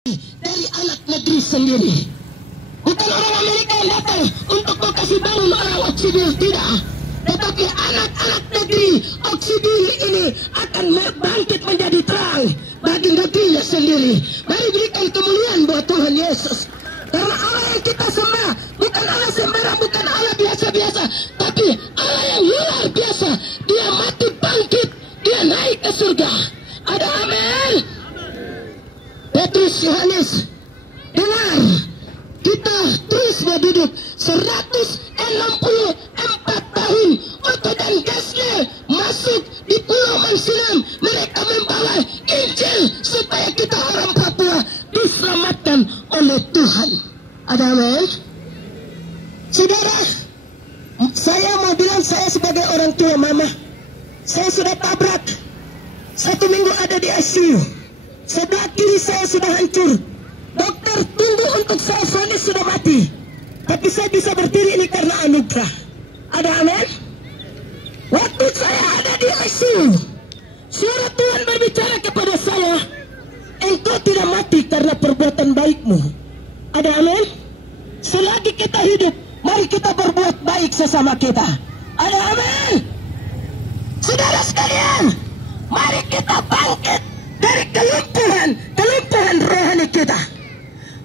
dari anak negeri sendiri. Bukan orang Amerika yang datang untuk kasih bangun orang Oksibil, tidak. Tetapi anak-anak negeri Oksibil ini akan bangkit menjadi terang bagi negerinya sendiri. Mari berikan kemuliaan buat Tuhan Yesus. Karena Allah yang kita sembah bukan Allah sembarang, bukan Allah biasa-biasa, tapi Allah yang luar biasa. Dia mati bangkit, dia naik ke surga. Ada amin. Petrus, Yohanes, dengar, kita terus duduk 164 tahun Otto dan Gesner masuk di Pulau Mansinam. Mereka membawa Injil supaya kita orang Papua diselamatkan oleh Tuhan. Ada amin? Saudara, saya mau bilang, saya sebagai orang tua mama, saya sudah tabrak. 1 minggu ada di ICU. Sebelah kiri saya sudah hancur. Dokter tunggu untuk saya vonis sudah mati. Tapi saya bisa berdiri ini karena anugerah. Ada amin? Waktu saya ada di ICU, suara Tuhan berbicara kepada saya, engkau tidak mati karena perbuatan baikmu. Ada amin? Selagi kita hidup, mari kita berbuat baik sesama kita. Ada amin? Saudara sekalian, mari kita bangkit dari kelumpuhan rohani kita.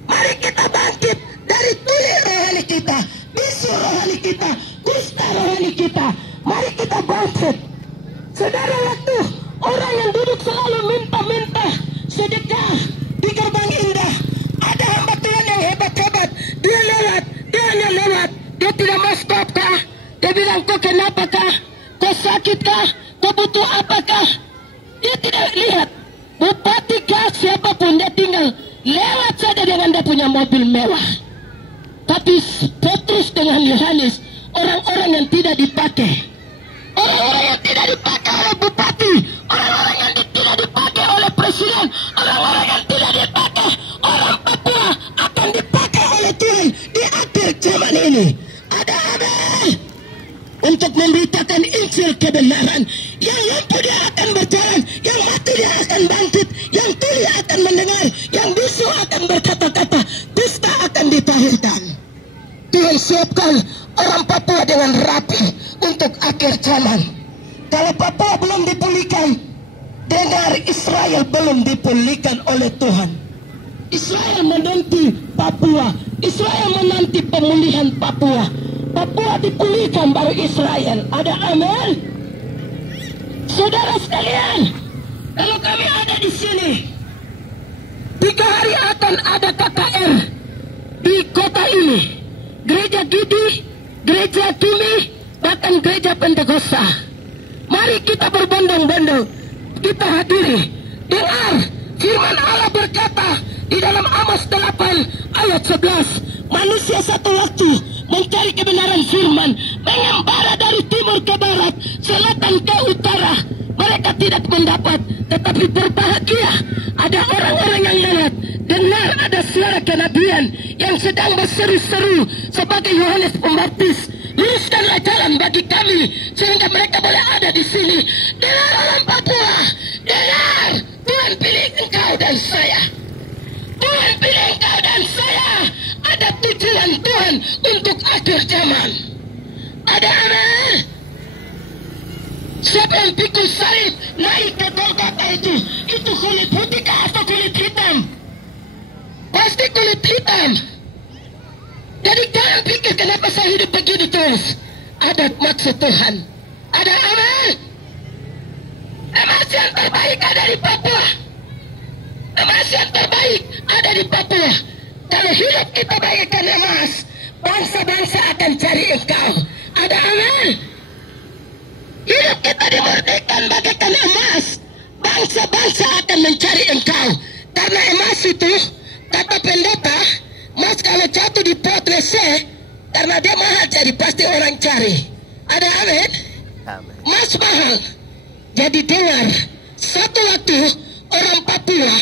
Mari kita bangkit dari tuli rohani kita, bisu rohani kita, kusta rohani kita. Mari kita bangkit. Saudara, waktu orang yang duduk selalu minta-minta sedekah di gerbang indah, ada hamba Tuhan yang hebat-hebat. Dia hanya lewat. Dia tidak mau stop kah? Dia bilang, kau kenapa kah? Kau sakit kah? Kau butuh apakah? Dia tidak lihat. Bupati kah, siapapun, dia tinggal lewat saja dengan dia punya mobil mewah. Tapi Petrus dengan Yohanes, orang-orang yang tidak dipakai. Orang-orang yang tidak dipakai oleh bupati, orang-orang yang tidak dipakai oleh presiden, orang-orang yang tidak dipakai orang Papua akan dipakai oleh Tuhan di akhir zaman ini. Ada amin. Untuk memberitakan Injil kebenaran. Yang lumpuh dia akan berjalan, yang mati dia akan bangkit, yang tuli akan mendengar, yang bisu akan berkata-kata, dusta akan ditahirkan. Tuhan siapkan orang Papua dengan rapi untuk akhir zaman. Kalau Papua belum dipulihkan, dengar, Israel belum dipulihkan oleh Tuhan. Israel menanti Papua, Israel menanti pemulihan Papua. Papua dipulihkan baru Israel. Ada amin? Saudara sekalian, kalau kami ada di sini, 3 hari akan ada KKR di kota ini. Gereja Gidi, Gereja Tumi, bahkan Gereja Pentekosta. Mari kita berbondong-bondong, kita hadiri. Dengar, firman Allah berkata di dalam Amos 8 ayat 11, manusia satu waktu mencari kebenaran firman, mengembara dari timur ke barat, selatan ke utara. Mereka tidak mendapat, tetapi berbahagia ada orang-orang yang lewat. Dengar, ada suara kenabian yang sedang berseru-seru sebagai Yohanes Pembaptis. Luruskanlah jalan bagi kami sehingga mereka boleh ada di sini. Dengar orang Papua, dengar, Tuhan pilih engkau dan saya. Tuhan pilih engkau dan saya. Ada tujuan Tuhan untuk akhir zaman. Ada amin? Siapa yang pikul salib naik ke Golgota itu kulit putih atau kulit hitam? Pasti kulit hitam. Jadi jangan pikir kenapa saya hidup begini terus. Ada maksud Tuhan. Ada amin? Emas yang terbaik ada di Papua. Emas yang terbaik ada di Papua. Kalau hidup kita bagaikan emas, bangsa-bangsa akan cari engkau. Ada amin? Hidup kita dimurnikan bagaikan emas, bangsa-bangsa akan mencari engkau. Karena emas itu, kata pendeta, emas kalau jatuh di pot WC, karena dia mahal jadi pasti orang cari. Ada amin? Emas mahal. Jadi dengar, satu waktu orang Papua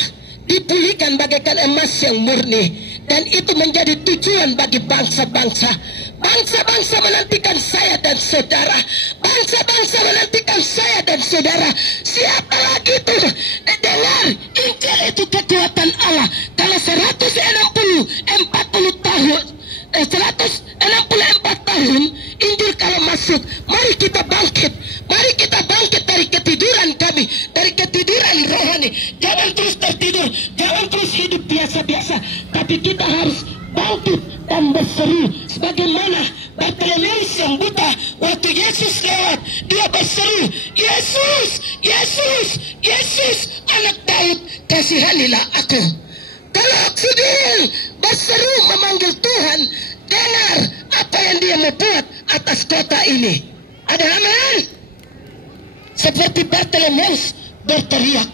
dipulihkan bagaikan emas yang murni. Dan itu menjadi tujuan bagi bangsa-bangsa. Bangsa-bangsa menantikan saya dan saudara. Bangsa-bangsa menantikan saya dan saudara. Siapa lagi tuh? Dengar, Injil itu kekuatan Allah. Kalau 140 tahun, 164 tahun, Injil kalau masuk, mari kita bangkit. Mari kita bangkit dari ketiduran kami, dari ketiduran rohani. Jangan terus tertidur, jangan terus hidup biasa-biasa, tapi kita harus bangkit dan berseru sebagaimana Bartimeus yang buta waktu Yesus lewat, dia berseru, Yesus, Yesus, Yesus, anak Daud, kasihanilah aku. Kalau Sidul berseru memanggil Tuhan, dengar apa yang dia mau buat atas kota ini. Ada amin? Seperti Bartimeus berteriak.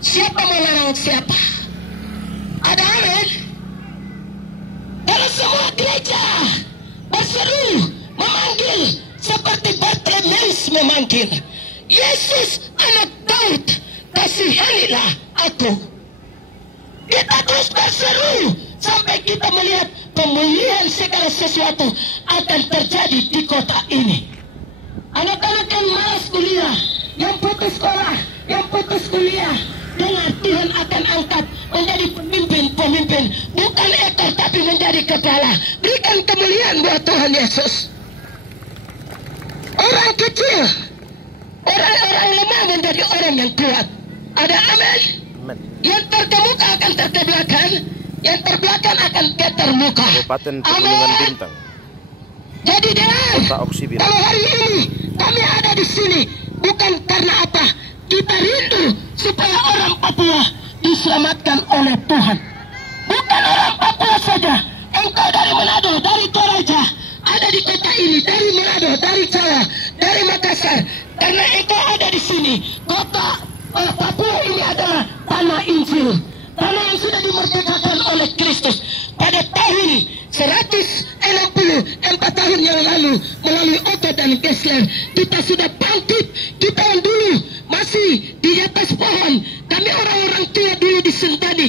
Siapa melarang siapa? Ada amin? Kalau semua gereja berseru memanggil seperti Bartimeus memanggil, Yesus anak Daud, kasihanilah aku. Kita terus berseru sampai kita melihat pemulihan segala sesuatu akan terjadi di kota ini. Anak-anak yang malas kuliah, yang putus sekolah, yang putus kuliah, dengar, Tuhan akan angkat menjadi pemimpin-pemimpin, bukan ekor tapi menjadi kepala. Berikan kemuliaan buat Tuhan Yesus. Orang kecil, orang-orang lemah menjadi orang yang kuat. Ada amin? Yang terkemuka akan terkebelakang, yang terbelakang akan termuka. Kabupaten Pegunungan Bintang. Jadi dengar, kalau hari ini kami ada di sini bukan karena apa, kita rindu supaya orang Papua diselamatkan oleh Tuhan. Bukan orang Papua saja, engkau dari Manado, dari Toraja, ada di kota ini, dari Manado, dari Jawa, dari Makassar, karena engkau ada di sini. Kota Papua ini adalah tanah Injil, tanah yang sudah dimerdekakan oleh Kristus. Pada tahun 164 tahun yang lalu melalui Otto dan Kessler, kita sudah bangkit. Kita yang dulu masih di atas pohon, kami orang-orang tua dulu disentani.